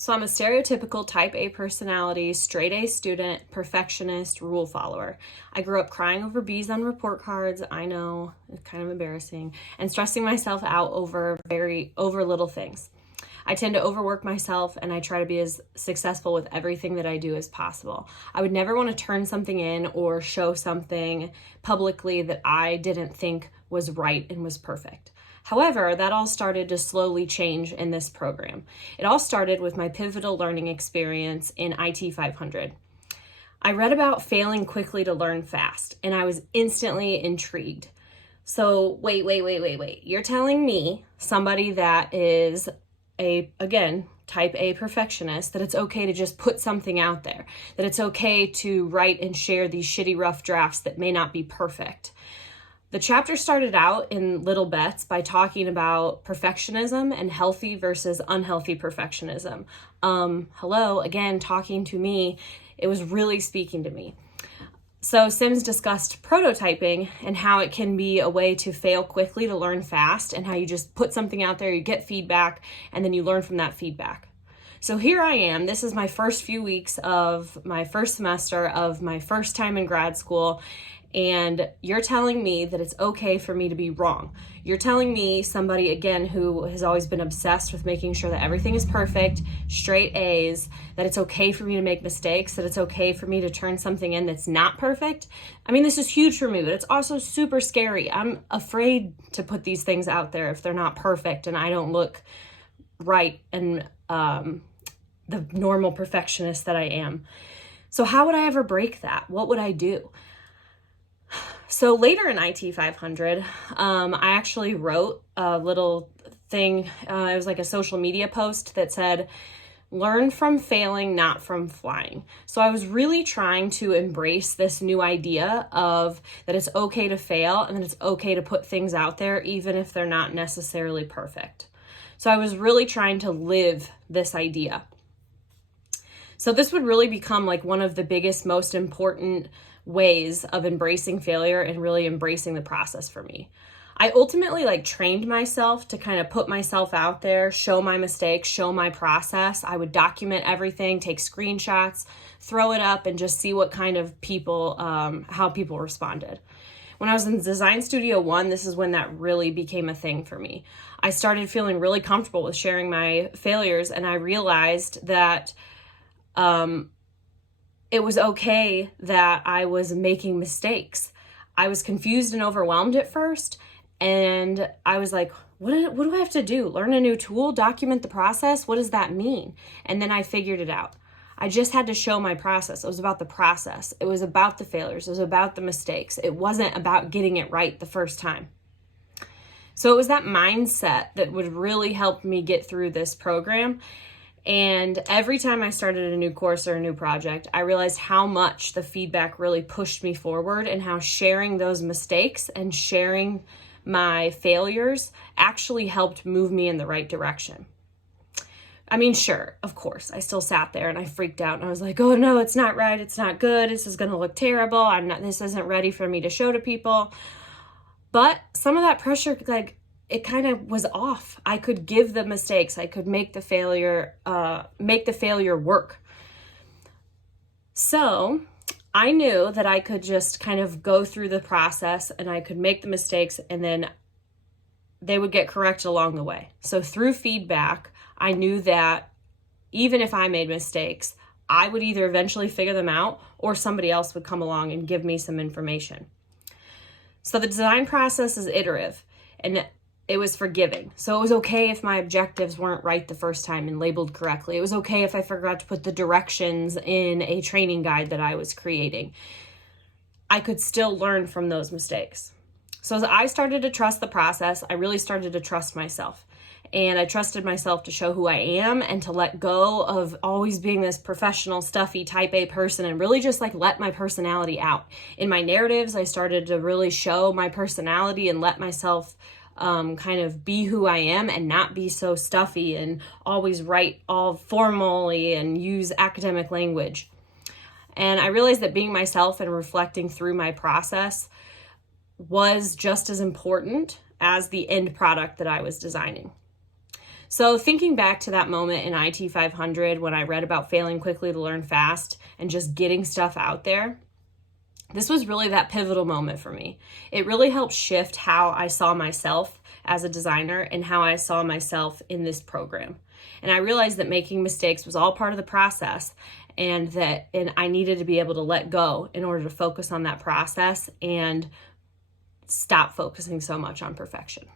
So I'm a stereotypical type A personality, straight A student, perfectionist, rule follower. I grew up crying over B's on report cards. I know, it's kind of embarrassing, and stressing myself out over little things. I tend to overwork myself, and I try to be as successful with everything that I do as possible. I would never want to turn something in or show something publicly that I didn't think was right and was perfect. However, that all started to slowly change in this program. It all started with my pivotal learning experience in IT 500. I read about failing quickly to learn fast, and I was instantly intrigued. So wait. You're telling me, somebody that is type A perfectionist, that it's okay to just put something out there, that it's okay to write and share these shitty rough drafts that may not be perfect. The chapter started out in little bets by talking about perfectionism and healthy versus unhealthy perfectionism. Again, talking to me, it was really speaking to me. So Sims discussed prototyping and how it can be a way to fail quickly to learn fast, and how you just put something out there, you get feedback, and then you learn from that feedback. So here I am. This is my first few weeks of my first semester of my first time in grad school, and you're telling me that it's okay for me to be wrong. You're telling me, somebody, again, who has always been obsessed with making sure that everything is perfect, straight A's, that it's okay for me to make mistakes, that it's okay for me to turn something in that's not perfect. I mean, this is huge for me, but it's also super scary. I'm afraid to put these things out there if they're not perfect and I don't look right and the normal perfectionist that I am. So how would I ever break that? What would I do? So later in IT 500, I actually wrote a little thing. It was like a social media post that said, "Learn from failing, not from flying." So I was really trying to embrace this new idea of that it's okay to fail and that it's okay to put things out there, even if they're not necessarily perfect. So I was really trying to live this idea. So this would really become like one of the biggest, most important ways of embracing failure and really embracing the process for me. I ultimately trained myself to kind of put myself out there, show my mistakes, show my process. I would document everything, take screenshots, throw it up, and just see what kind of people, how people responded. When I was in Design Studio 1, this is when that really became a thing for me. I started feeling really comfortable with sharing my failures, and I realized that it was okay that I was making mistakes. I was confused and overwhelmed at first, and I was like, what do I have to do? Learn a new tool, document the process? What does that mean? And then I figured it out. I just had to show my process. It was about the process. It was about the failures. It was about the mistakes. It wasn't about getting it right the first time. So it was that mindset that would really help me get through this program. And every time I started a new course or a new project, I realized how much the feedback really pushed me forward, and how sharing those mistakes and sharing my failures actually helped move me in the right direction. I mean, sure, of course, I still sat there and I freaked out and I was like, oh no, it's not right. It's not good. This is going to look terrible. This isn't ready for me to show to people. But some of that pressure, it kind of was off. I could give the mistakes. I could make the failure work. So I knew that I could just kind of go through the process and I could make the mistakes, and then they would get corrected along the way. So through feedback, I knew that even if I made mistakes, I would either eventually figure them out or somebody else would come along and give me some information. So the design process is iterative, and it was forgiving. So it was okay if my objectives weren't right the first time and labeled correctly. It was okay if I forgot to put the directions in a training guide that I was creating. I could still learn from those mistakes. So as I started to trust the process, I really started to trust myself. And I trusted myself to show who I am and to let go of always being this professional, stuffy, type A person, and really just let my personality out. In my narratives, I started to really show my personality and let myself kind of be who I am and not be so stuffy and always write all formally and use academic language. And I realized that being myself and reflecting through my process was just as important as the end product that I was designing. So thinking back to that moment in IT 500 when I read about failing quickly to learn fast and just getting stuff out there, this was really that pivotal moment for me. It really helped shift how I saw myself as a designer and how I saw myself in this program. And I realized that making mistakes was all part of the process, and I needed to be able to let go in order to focus on that process and stop focusing so much on perfection.